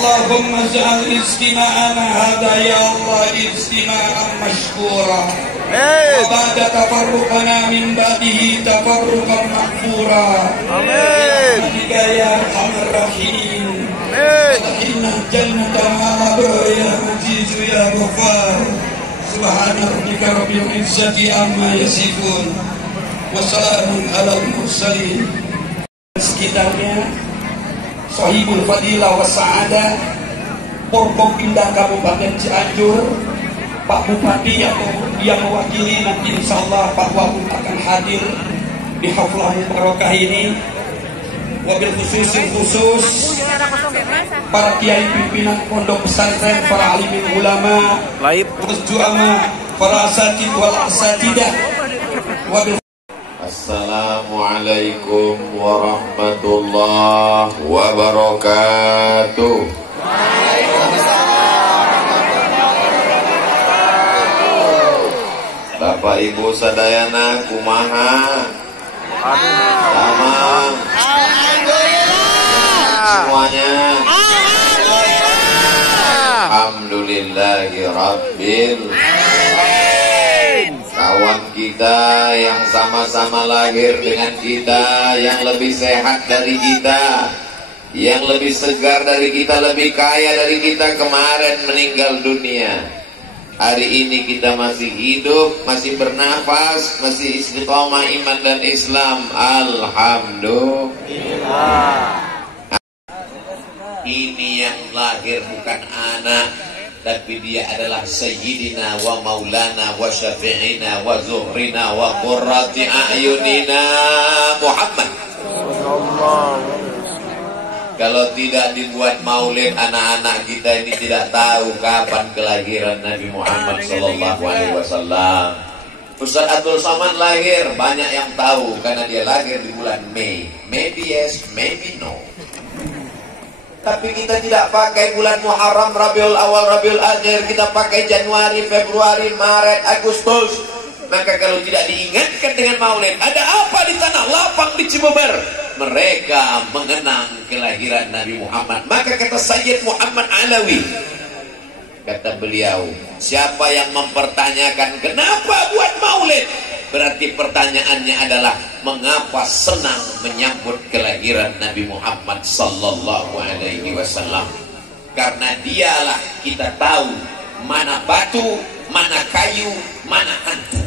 اللهم اجعل اجتماعنا هذا يا الله اجتماعا مشكورا وبعد تفرقنا من بعده تفرقا مغفورا برحمتك يا ارحم الراحمين وادخلنا الجنة مع الأبرار يا عزيز يا غفار سبحان ربك رب العزة عما يصفون وسلام على المرسلين. Sekitarnya Sohibul Fadilah wa Sa'adah Forkopimda Kabupaten Cianjur, Pak Bupati atau yang mewakili nanti insyaallah Pak Wagub akan hadir di haflah barokah ini. Wabil khusus para kiai pimpinan pondok pesantren, para alimin ulama, terus juama, para asatid wal asatidah. Wabil Assalamualaikum warahmatullahi wabarakatuh. Bapak Ibu sadayana kumaha? Sama. Semuanya. Alhamdulillahi Rabbil. Kawan kita yang sama-sama lahir dengan kita, yang lebih sehat dari kita, yang lebih segar dari kita, lebih kaya dari kita, kemarin meninggal dunia. Hari ini kita masih hidup, masih bernafas, masih istiqomah iman dan Islam. Alhamdulillah. Ini yang lahir bukan anak, tapi dia adalah sayyidina wa maulana wa syafi'ina wa zuhrina wa qurrati a'yunina Muhammad. Kalau tidak dibuat maulid, anak-anak kita ini tidak tahu kapan kelahiran Nabi Muhammad sallallahu alaihi wasallam. Ustaz Abdul Somad lahir, banyak yang tahu karena dia lahir di bulan Mei. Maybe yes, maybe no. Tapi kita tidak pakai bulan Muharram, Rabiul Awal, Rabiul Akhir. Kita pakai Januari, Februari, Maret, Agustus. Maka kalau tidak diingatkan dengan maulid, ada apa di tanah lapang di Cibeber? Mereka mengenang kelahiran Nabi Muhammad. Maka kata Sayyid Muhammad Alawi, kata beliau, siapa yang mempertanyakan kenapa buat maulid, berarti pertanyaannya adalah mengapa senang menyambut kelahiran Nabi Muhammad sallallahu alaihi wasallam. Karena dialah kita tahu mana batu, mana kayu, mana hantu.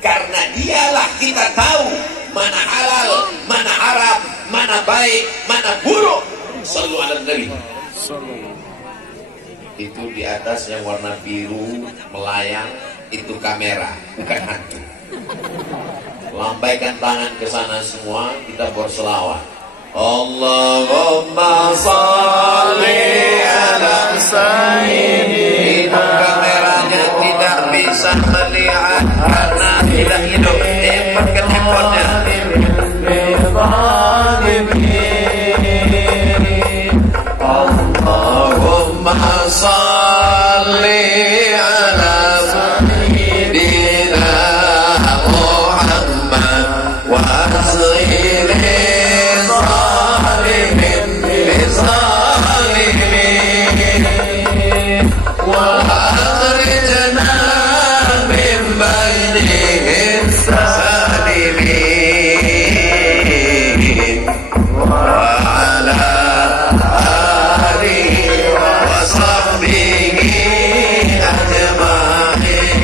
Karena dialah kita tahu mana halal, mana haram, mana baik, mana buruk. Sallu ala Nabi. Itu di atas yang warna biru melayang, itu kamera, bukan hantu. Lambaikan tangan ke sana semua, kita berselawat. Allahumma sholli ala sayyidina. Kameranya tidak bisa melihat karena tidak hidup. Hempatkan handphonenya. Allahumma sholli ala sayyidina Muhammad wa asghil zalimin bizalimin wa akhrijna min bainihim salimin wa ala alihi wa sahbihi ajma'in.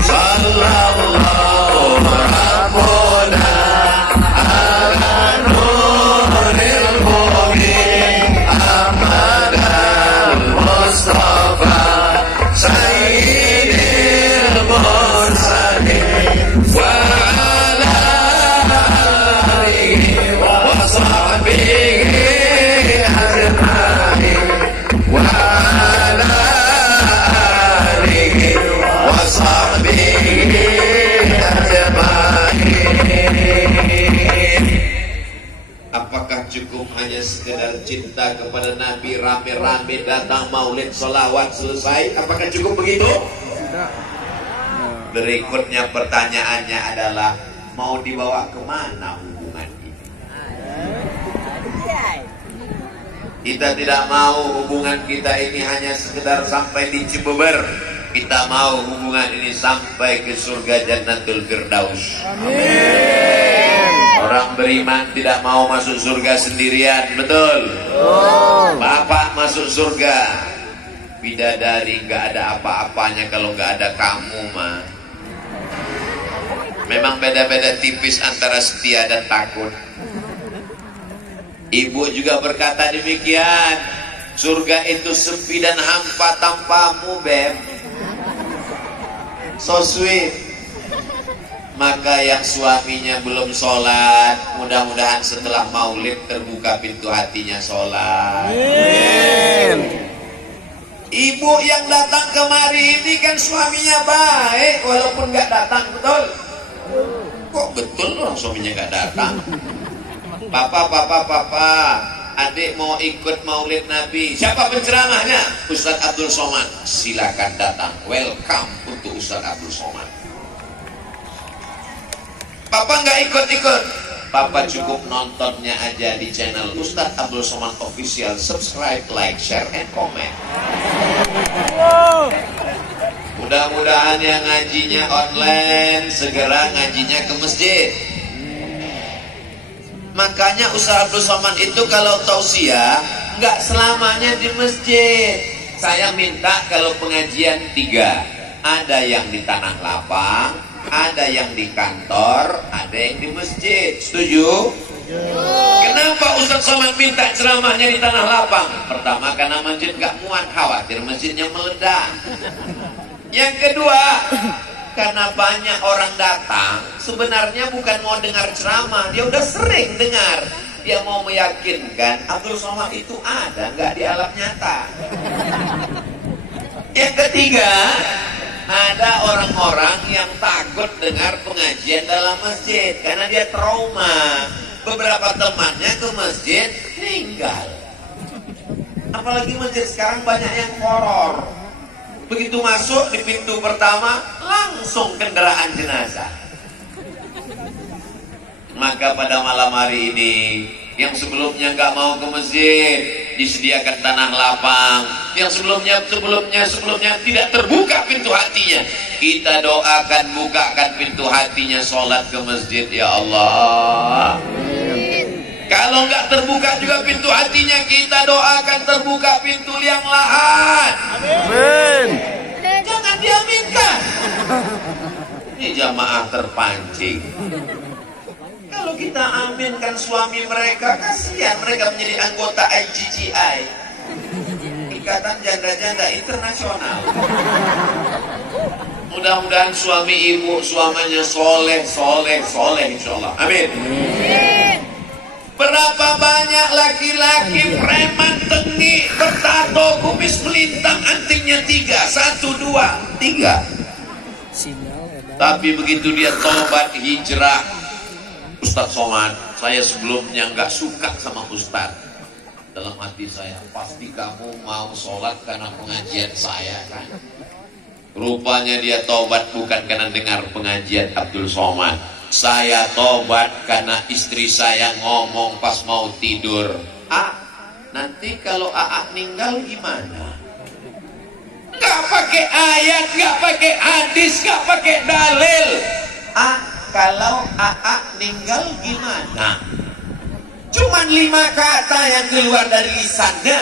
Sallallahu rabbuna ala nuril mubin Ahmad al-Mustafa sayyidil mursalin wa ala alihi wa sahbihi ajma'in wa ala alihi wa sahbihi ajma'in. Apakah cukup hanya sekedar cinta kepada Nabi, rame-rame datang maulid, sholawat, selesai? Apakah cukup begitu? Berikutnya pertanyaannya adalah mau dibawa kemana hubungan ini? Kita tidak mau hubungan kita ini hanya sekedar sampai di Cibeber. Kita mau hubungan ini sampai ke surga Jannatul Firdaus. Amin. Orang beriman tidak mau masuk surga sendirian, betul? Bapak masuk surga, bidadari nggak ada apa-apanya kalau nggak ada kamu mah. Memang beda-beda tipis antara setia dan takut. Ibu juga berkata demikian. Surga itu sepi dan hampa tanpamu, Beb. So sweet. Maka yang suaminya belum sholat, mudah-mudahan setelah maulid terbuka pintu hatinya sholat. Amin. Ibu yang datang kemari ini kan suaminya baik, walaupun nggak datang, betul? Kok betul loh suaminya nggak datang? Papa, adik mau ikut maulid Nabi. Siapa penceramahnya? Ustadz Abdul Somad. Silakan datang. Welcome untuk Ustadz Abdul Somad. Papa nggak ikut-ikut. Papa cukup nontonnya aja di channel Ustadz Abdul Somad Official. Subscribe, like, share, and comment. Mudah-mudahan yang ngajinya online segera ngajinya ke masjid. Makanya Ustaz Abdul Somad itu kalau tausiah nggak selamanya di masjid. Saya minta kalau pengajian 3, ada yang di tanah lapang, ada yang di kantor, ada yang di masjid. Setuju? Kenapa Ustaz Somad minta ceramahnya di tanah lapang? Pertama karena masjid nggak muat, khawatir masjidnya meledak. Yang kedua, karena banyak orang datang, sebenarnya bukan mau dengar ceramah, dia udah sering dengar. Dia mau meyakinkan Abdul Somad itu ada nggak di alam nyata. Yang ketiga, ada orang-orang yang takut dengar pengajian dalam masjid karena dia trauma. Beberapa temannya ke masjid meninggal. Apalagi masjid sekarang banyak yang horor. Begitu masuk di pintu pertama, langsung kendaraan jenazah. Maka pada malam hari ini, yang sebelumnya nggak mau ke masjid, disediakan tanah lapang. Yang sebelumnya tidak terbuka pintu hatinya, kita doakan bukakan pintu hatinya, sholat ke masjid ya Allah. Kalau nggak terbuka juga pintu hatinya, kita doakan terbuka pintu liang lahat. Amin. Jangan diaminkan. Ini jamaah terpancing. Kalau kita aminkan suami mereka, kasihan mereka menjadi anggota IGGI, Ikatan Janda-Janda Internasional. Mudah-mudahan suami ibu, suaminya soleh, insyaallah. Amin. Berapa banyak laki-laki preman tengik bertato kumis melintang antingnya 3, 1, 2, 3. Tapi begitu dia tobat hijrah, Ustadz Somad, saya sebelumnya nggak suka sama Ustadz. Dalam hati saya, pasti kamu mau sholat karena pengajian saya kan. Rupanya dia tobat bukan karena dengar pengajian Abdul Somad. Saya tobat karena istri saya ngomong pas mau tidur, nanti kalau meninggal gimana? Gak pakai ayat, gak pakai hadis, gak pakai dalil. Kalau meninggal gimana? Cuman 5 kata yang keluar dari lisannya,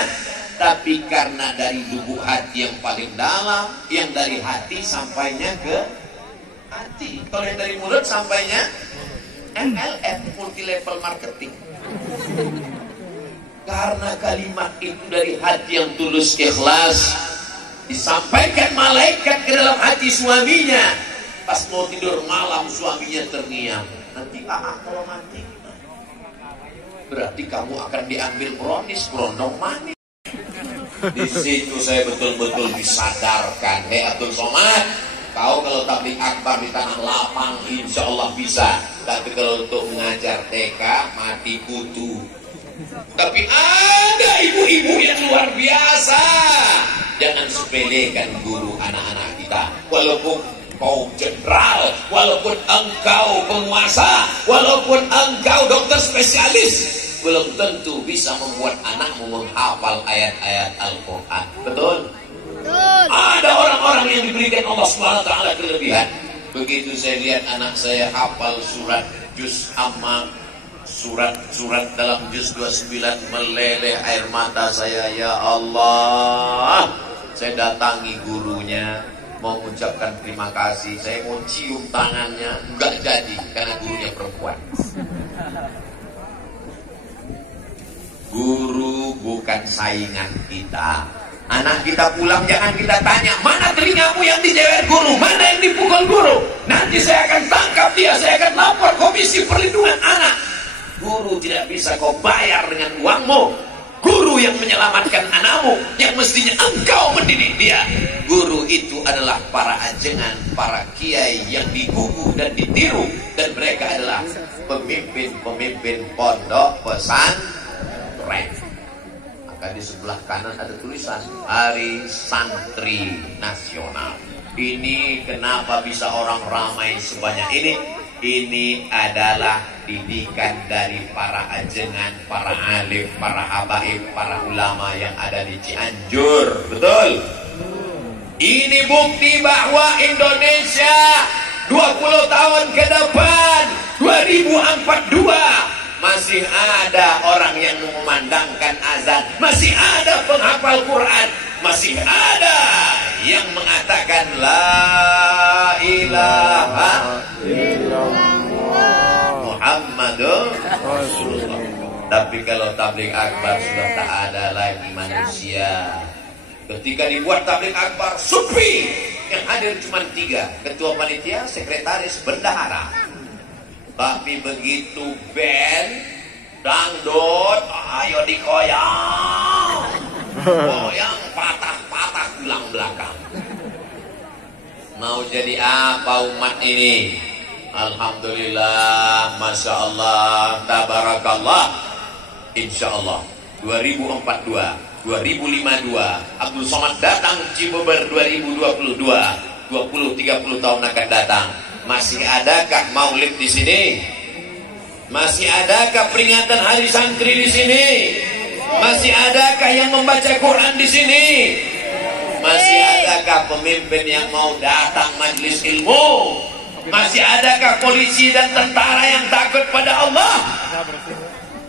tapi karena dari lubuk hati yang paling dalam, yang dari hati sampainya ke hati. Kalau yang dari mulut sampainya MLM, multi level marketing. Karena kalimat itu dari hati yang tulus ikhlas, disampaikan malaikat ke dalam hati suaminya. Pas mau tidur malam suaminya terngiang, nanti kalau mati berarti kamu akan diambil bronis, brondong manis. Di situ saya betul-betul disadarkan, Abdul Somad, kau kalau tabligh akbar di tanah lapang insya Allah bisa, tapi kalau untuk mengajar TK mati kutu. Tapi ada ibu-ibu yang luar biasa. Jangan sepelekan guru anak-anak kita. Walaupun kau jenderal, walaupun engkau penguasa, walaupun engkau dokter spesialis, belum tentu bisa membuat anakmu menghafal ayat-ayat Al-Quran. Betul? Ada orang-orang yang diberikan Allah SWT kelebihan. Begitu saya lihat anak saya hafal surat juz amma, surat-surat dalam juz 29, meleleh air mata saya. Ya Allah, saya datangi gurunya, mau mengucapkan terima kasih. Saya mau cium tangannya, enggak jadi karena gurunya perempuan. Guru bukan saingan kita. Anak kita pulang jangan kita tanya, mana telingamu yang dijewer guru, mana yang dipukul guru. Nanti saya akan tangkap dia, saya akan lapor Komisi Perlindungan Anak. Guru tidak bisa kau bayar dengan uangmu. Guru yang menyelamatkan anakmu, yang mestinya engkau mendidik dia. Guru itu adalah para ajengan, para kiai yang digugu dan ditiru. Dan mereka adalah pemimpin-pemimpin pondok pesantren. Maka di sebelah kanan ada tulisan Hari Santri Nasional. Ini kenapa bisa orang ramai sebanyak ini? Ini adalah didikan dari para ajengan, para alim, para habaib, para ulama yang ada di Cianjur. Betul? Ini bukti bahwa Indonesia 20 tahun ke depan, 2042, masih ada orang yang memandangkan azan, masih ada penghafal Quran, masih ada yang mengatakan la ilaha illallah Muhammadur Rasulullah. Tapi kalau tabligh akbar sudah tak ada lagi manusia. Ketika dibuat tabligh akbar, sufi yang hadir cuma 3, ketua panitia, sekretaris, bendahara. Tapi begitu band dangdut, ayo dikoyang, goyang patah-patah tulang belakang. Mau jadi apa umat ini? Alhamdulillah, Masya Allah, Tabarakallah. Insya Allah 2042, 2052 Abdul Somad datang Cibeber 2022, 20-30 tahun akan datang. Masih adakah maulid di sini? Masih adakah peringatan Hari Santri di sini? Masih adakah yang membaca Quran di sini? Masih adakah pemimpin yang mau datang majelis ilmu? Masih adakah polisi dan tentara yang takut pada Allah?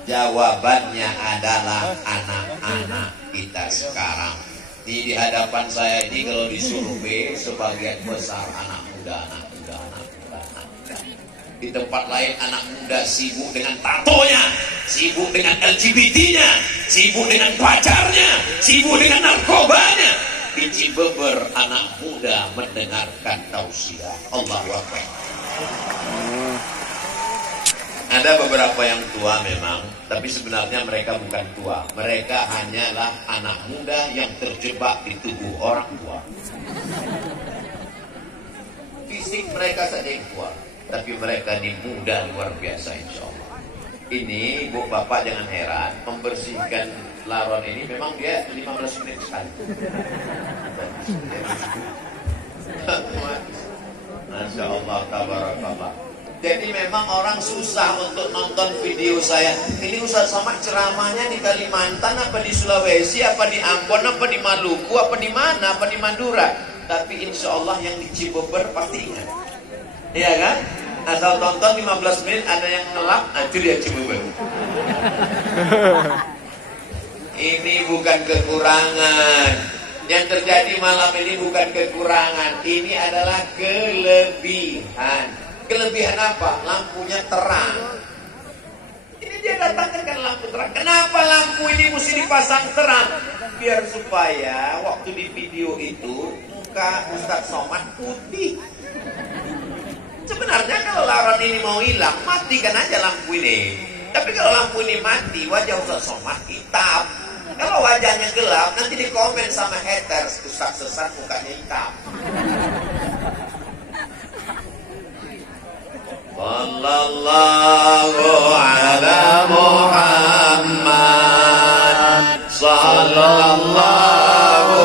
Jawabannya adalah anak-anak kita sekarang. Di hadapan saya ini kalau disurvei sebagian besar anak muda. Di tempat lain anak muda sibuk dengan tatonya, sibuk dengan LGBT-nya, sibuk dengan pacarnya, sibuk dengan narkobanya. Di Cibeber anak muda mendengarkan tausiah. Allahu Akbar. Ada beberapa yang tua memang, tapi sebenarnya mereka bukan tua. Mereka hanyalah anak muda yang terjebak di tubuh orang tua. Fisik mereka saja yang tua, tapi mereka ini muda luar biasa insya Allah. Ini Bu Bapak jangan heran, membersihkan laron ini memang dia 15 menit sekali. Masya Allah, tabarakallah. Jadi memang orang susah untuk nonton video saya. Ini Ustaz Somad ceramahnya di Kalimantan, apa di Sulawesi, apa di Ambon, apa di Maluku, apa di mana, apa di Madura. Tapi insya Allah yang di Cibeber pasti ingat. Iya kan? Asal tonton 15 menit ada yang ngelap, itu dia Cibeber. Ini bukan kekurangan. Yang terjadi malam ini bukan kekurangan. Ini adalah kelebihan. Kelebihan apa? Lampunya terang. Ini dia datangkan kan lampu terang. Kenapa lampu ini mesti dipasang terang? Biar supaya waktu di video itu muka Ustaz Somad putih. Sebenarnya kalau laron ini mau hilang, matikan aja lampu ini. Tapi kalau lampu ini mati, wajah Ustaz Somad hitam. Kalau wajahnya gelap, nanti di komen sama haters, Ustaz sesat mukanya hitam. Sallallahu ala Muhammad Sallallahu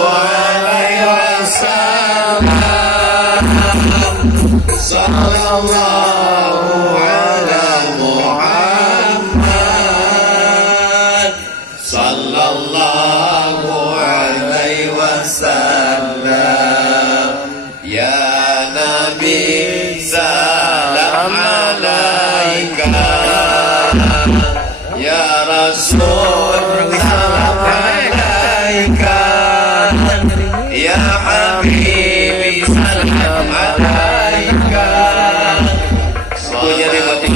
alaihi wasallam Sallallahu ala Muhammad wasallam. Ya Nabi salam alaika, ya Rasul salam alaika, ya Habibi salam alaika, sallallahu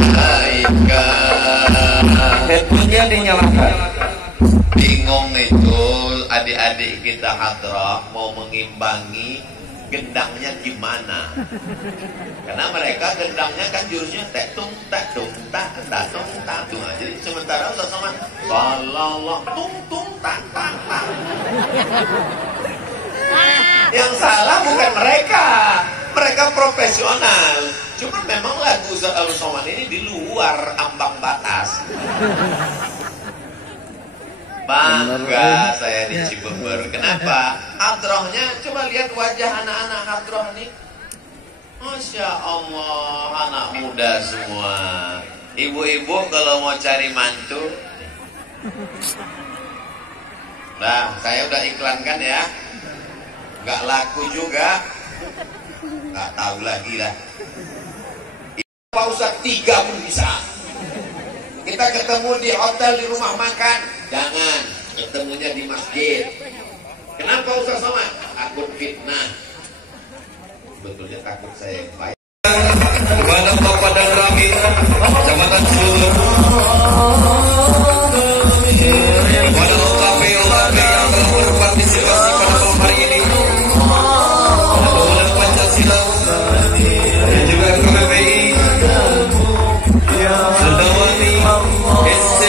alaika. Headphone-nya dinyalakan. Bingung itu adik-adik kita hadrah mau mengimbangi gendangnya gimana? Karena mereka gendangnya kan jurusnya tak tung tak tung tak tak tung tak tung. Jadi sementara Ustaz Somad sallallahu tung tung tak tak tak. Yang salah bukan mereka, mereka profesional. Cuma memang lagu Ustaz Abdul Somad ini di luar ambang batas. Bangga saya di Cibubur. Kenapa? Hadrohnya, coba lihat wajah anak-anak hadroh nih. Masya Allah, anak muda semua. Ibu-ibu kalau mau cari mantu, nah saya udah iklankan ya. Nggak laku juga, nggak tahu lagi lah. Pak Ustadz 3 pun bisa. Kita ketemu di hotel, di rumah makan, jangan, ketemunya di masjid. Kenapa Ustaz Somad? Takut fitnah. Sebetulnya takut saya baik. Kepada Bapak dan Rami Kecamatan Cilur, kepada OKP yang telah berpartisipasi pada malam hari ini, Pemuda Pancasila dan juga KPPI, Sendawani, SC,